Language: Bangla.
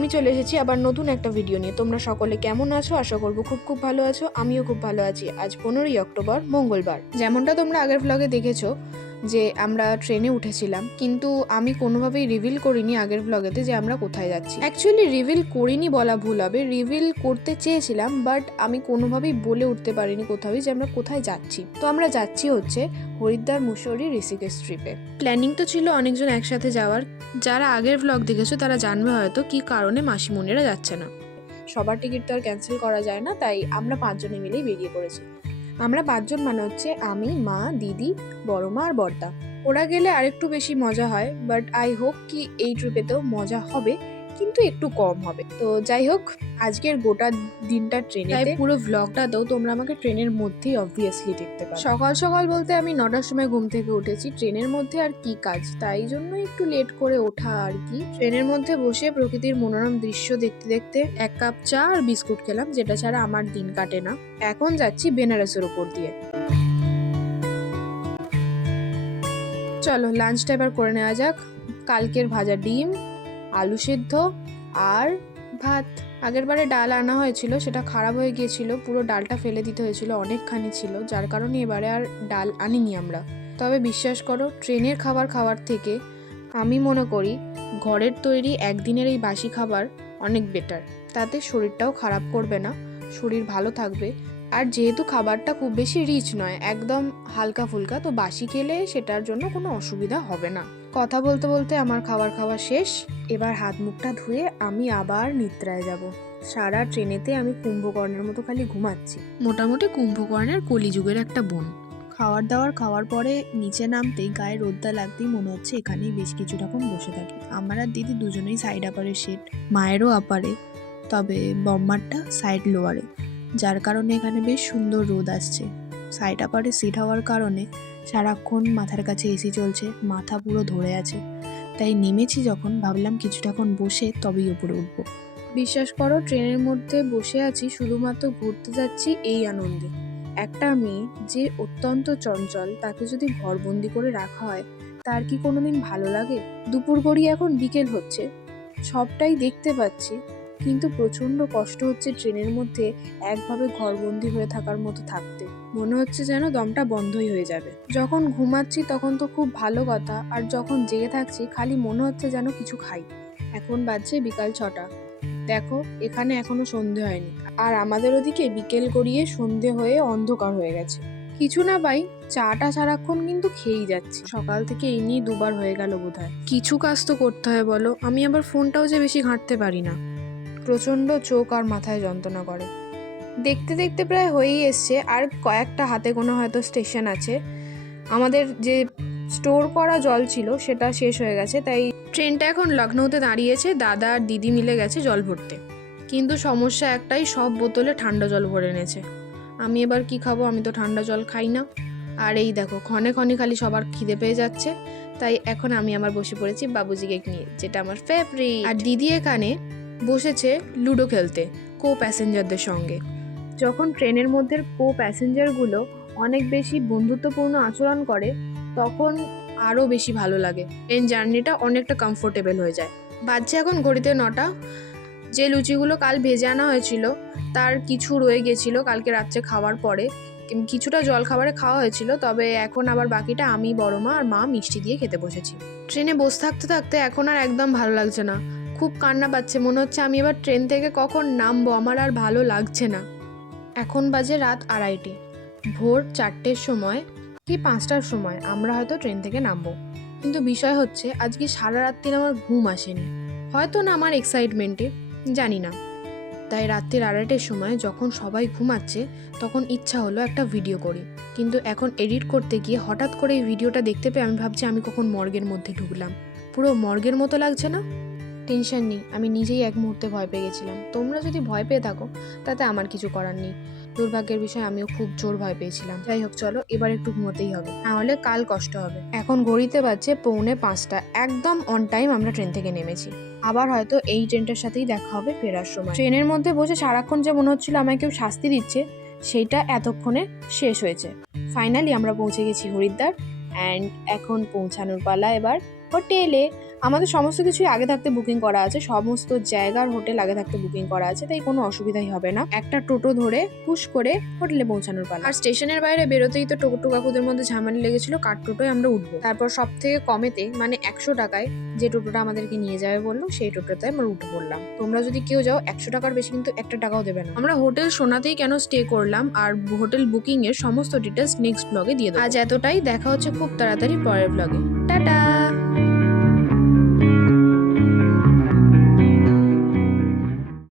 আমি চলে এসেছি আবার নতুন একটা ভিডিও নিয়ে। তোমরা সকলে কেমন আছো? আশা করবো খুব ভালো আছো। আমিও খুব ভালো আছি। আজ 15ই অক্টোবর, মঙ্গলবার। যেমনটা তোমরা আগের ভ্লগে দেখেছো যে আমরা ট্রেনে উঠেছিলাম, কিন্তু আমি কোনোভাবেই রিভিল করিনি আগের ভ্লগেতে যে আমরা কোথায় যাচ্ছি। অ্যাকচুয়ালি রিভিল করিনি বলা ভুল হবে, রিভিল করতে চেয়েছিলাম, বাট আমি কোনোভাবেই বলে উঠতে পারিনি কোথাও যে আমরা কোথায় যাচ্ছি। তো আমরা যাচ্ছি হচ্ছে হরিদ্বার, মুসৌরি, ঋষিকেশ ট্রিপে। প্ল্যানিং তো ছিল অনেকজন একসাথে যাওয়ার। যারা আগের ভ্লগ দেখেছো তারা জানবে হয়তো কি কারণে মাসিমণিরা যাচ্ছে না। সবার টিকিট তো আর ক্যান্সেল করা যায় না, তাই আমরা 5 জনে মিলেই বেরিয়ে পড়েছি। আমরা 5 জন মানে হচ্ছে আমি, মা, দিদি, বড় মা আর বড়দা। ওরা গেলে আরেকটু বেশি মজা হয়, বাট আই হোপ কি এই ট্রিপেতেও মজা হবে, কিন্তু একটু কম হবে। তো যাই হোক, আজকের গোটা দিনটা ট্রেনে, পুরো ভ্লগটাতেও তোমরা আমাকে ট্রেনের মধ্যেই অবভিয়াসলি দেখতে পাবে। সকাল সকাল বলতে আমি 9টার সময় ঘুম থেকে উঠেছি। ট্রেনের মধ্যে আর কি কাজ, তাই জন্য একটু লেট করে ওঠা আর কি। ট্রেনের মধ্যে বসে প্রকৃতির মনোরম দৃশ্য দেখতে দেখতে 1 কাপ চা আর বিস্কুট খেলাম, যেটা ছাড়া আমার দিন কাটে না। এখন যাচ্ছি বেনারসের উপর দিয়ে। চলো লাঞ্চটা এবার করে নেওয়া যাক। কালকের ভাজা ডিম, আলু সেদ্ধ আর ভাত। আগের বারে ডাল আনা হয়েছিল, সেটা খারাপ হয়ে গিয়েছিল, পুরো ডালটা ফেলে দিতে হয়েছিল, অনেকখানি ছিল, যার কারণে এবারে আর ডাল আনিনি আমরা। তবে বিশ্বাস করো, ট্রেনের খাবার খাওয়ার থেকে আমি মনে করি ঘরের তৈরি একদিনের এই বাসি খাবার অনেক বেটার। তাতে শরীরটাও খারাপ করবে না, শরীর ভালো থাকবে। আর যেহেতু খাবারটা খুব বেশি রিচ নয়, একদম হালকা ফুলকা, তো বাসি খেলে সেটার জন্য কোনো অসুবিধা হবে না। কথা বলতে বলতে আমার খাওয়া শেষ। এবার হাত মুখটা ধুয়ে আমি আবার নিদ্রায় যাব। সারা ট্রেনেতে আমি কুম্ভকর্ণের মতো খালি ঘুমাচ্ছি। মোটামুটি কুম্ভকর্ণের কলিযুগের একটা বোন। খাওয়ার পরে নিচে নামতেই গায়ে রোদ্দা লাগতেই মনে হচ্ছে এখানেই বেশ কিছুক্ষণ বসে থাকি। আমার আর দিদি দুজনেই সাইড আপারের সিট, মায়েরও আপারে, তবে বম্মারটা সাইড লোয়ারে, যার কারণে এখানে বেশ সুন্দর রোদ আসছে। সাইড আপারে সিট হওয়ার কারণে সারাক্ষণ মাথার কাছে এসি চলছে, মাথা পুরো ধরে আছে। তাই নেমেছি যখন, ভাবলাম কিছুক্ষণ বসে তবেই উপরে উঠবো। বিশ্বাস করো, ট্রেনের মধ্যে বসে আছি শুধুমাত্র ঘুরতে যাচ্ছি এই আনন্দে। একটা মেয়ে যে অত্যন্ত চঞ্চল, তাকে যদি ঘরবন্দি করে রাখা হয়, তার কি কোনোদিন ভালো লাগে? দুপুর গড়িয়ে এখন বিকেল হচ্ছে, সবটাই দেখতে পাচ্ছি, কিন্তু প্রচন্ড কষ্ট হচ্ছে ট্রেনের মধ্যে একভাবে ঘরবন্দি হয়ে থাকার মতো থাকতে। মনে হচ্ছে যেন দমটা বন্ধই হয়ে যাবে। যখন ঘুমাচ্ছি তখন তো খুব ভালো কথা, আর যখন জেগে থাকছি খালি মনে হচ্ছে যেন কিছু খাই। এখন বাজছে বিকাল 6টা। দেখো, এখানে এখনো সন্ধে হয়নি, আর আমাদের ওদিকে বিকেল গড়িয়ে সন্ধে হয়ে অন্ধকার হয়ে গেছে। কিছু না পাই, চাটা সারাক্ষণ কিন্তু খেয়েই যাচ্ছি। সকাল থেকে এই নিয়ে 2বার হয়ে গেল বোধহয়। কিছু কাজ তো করতে হয় বলো, আমি আবার ফোনটাও যে বেশি ঘাঁটতে পারি না। প্রচণ্ড চোখ আর মাথায় যন্ত্রণা করে। দেখতে দেখতে প্রায় হয়েই এসছে, আর কয়েকটা হাতে গোনা হয়তো স্টেশন আছে। আমাদের যে স্টোর করা জল ছিল সেটা শেষ হয়ে গেছে, তাই ট্রেনটা এখন লখনৌতে দাঁড়িয়েছে। দাদা আর দিদি মিলে গেছে জল ভরতে, কিন্তু সমস্যা একটাই, সব বোতলে ঠান্ডা জল ভরে এনেছে। আমি এবার কি খাবো? আমি তো ঠান্ডা জল খাই না। আর এই দেখো, ক্ষণে ক্ষণে খালি সবার খিদে পেয়ে যাচ্ছে, তাই এখন আমি আমার বসে পড়েছি বাবুজি কেক নিয়ে, যেটা আমার ফেভারিট। আর দিদি এখানে বসেছে লুডো খেলতে কো প্যাসেঞ্জারদের সঙ্গে। যখন ট্রেনের মধ্যে কো প্যাসেঞ্জারগুলো অনেক বেশি বন্ধুত্বপূর্ণ আচরণ করে, তখন আরও বেশি ভালো লাগে। ট্রেন জার্নিটা অনেকটা কমফোর্টেবল হয়ে যায়। বাজছে এখন ঘড়িতে 9টা। যে লুচিগুলো কাল ভেজে আনা হয়েছিল তার কিছু রয়ে গেছিল কালকে রাত্রে খাওয়ার পরে, কিছুটা জল খাবারে খাওয়া হয়েছিল, তবে এখন আবার বাকিটা আমি, বড় মা আর মা মিষ্টি দিয়ে খেতে বসেছি। ট্রেনে বসে থাকতে থাকতে এখন আর একদম ভালো লাগছে না, খুব কান্না পাচ্ছে। মনে হচ্ছে আমি এবার ট্রেন থেকে কখন নামবো, আমার আর ভালো লাগছে না। এখন বাজে রাত 2:30। ভোর 4টের সময় কি 5টার সময় আমরা হয়তো ট্রেন থেকে নামবো, কিন্তু বিষয় হচ্ছে আজকে সারা রাত্রির আমার ঘুম আসেনি, হয়তো না আমার এক্সাইটমেন্টে, জানি না। তাই রাত্রির 2:30-এর সময় যখন সবাই ঘুমাচ্ছে তখন ইচ্ছা হলো একটা ভিডিও করি, কিন্তু এখন এডিট করতে গিয়ে হঠাৎ করে এই ভিডিওটা দেখতে পেয়ে আমি ভাবছি আমি কখন মর্গের মধ্যে ঢুকলাম। পুরো মর্গের মতো লাগছে না? টেনশন নেই, আমি নিজেই এক মুহূর্তে ভয় পেয়ে গেছিলাম। তোমরা যদি ভয় পেয়ে থাকো তাতে আমার কিছু করার নেই। দুর্ভাগ্যের বিষয়, আমিও খুব জোর ভয় পেয়েছিলাম। যাই হোক, চলো এবার একটু ঘুমোতেই হবে, নাহলে কাল কষ্ট হবে। এখন ঘড়িতে বাজছে 4:45, একদম অন টাইম আমরা ট্রেন থেকে নেমেছি। আবার হয়তো এই ট্রেনটার সাথেই দেখা হবে ফেরার সময়। ট্রেনের মধ্যে বসে সারাক্ষণ যে মনে হচ্ছিল আমায় কেউ শাস্তি দিচ্ছে, সেইটা এতক্ষণে শেষ হয়েছে। ফাইনালি আমরা পৌঁছে গেছি হরিদ্বার, অ্যান্ড এখন পৌঁছানোর পালা এবার হোটেলে। আমাদের সমস্ত কিছুই আগে থাকতে বুকিং করা আছে, সমস্ত জায়গার হোটেল আগে থাকতে বুকিং করা আছে, তাই কোনো অসুবিধাই হবে না। একটা টোটো ধরে হুশ করে হোটেলে পৌঁছানোর পালা। আর স্টেশনের বাইরে বেরোতেই তো টোটো কাকুদের মধ্যে ঝামেলা লেগেছিল কার টোটোয় আমরা উঠবো। তারপর সব থেকে কমেতে মানে 100 টাকায় যে টোটোটা আমাদেরকে নিয়ে যাবে বললো সেই টোটোতে আমরা উঠে পড়লাম। তোমরা যদি কেউ যাও 100 টাকার বেশি কিন্তু 1 টাকাও দেবে না। আমরা হোটেল সোনাতেই কেন স্টে করলাম আর হোটেল বুকিং এর সমস্ত ডিটেলস নেক্সট ব্লগে দিয়ে দেবো। আজ এতটাই, দেখা হচ্ছে খুব তাড়াতাড়ি পরের ব্লগে। টাটা।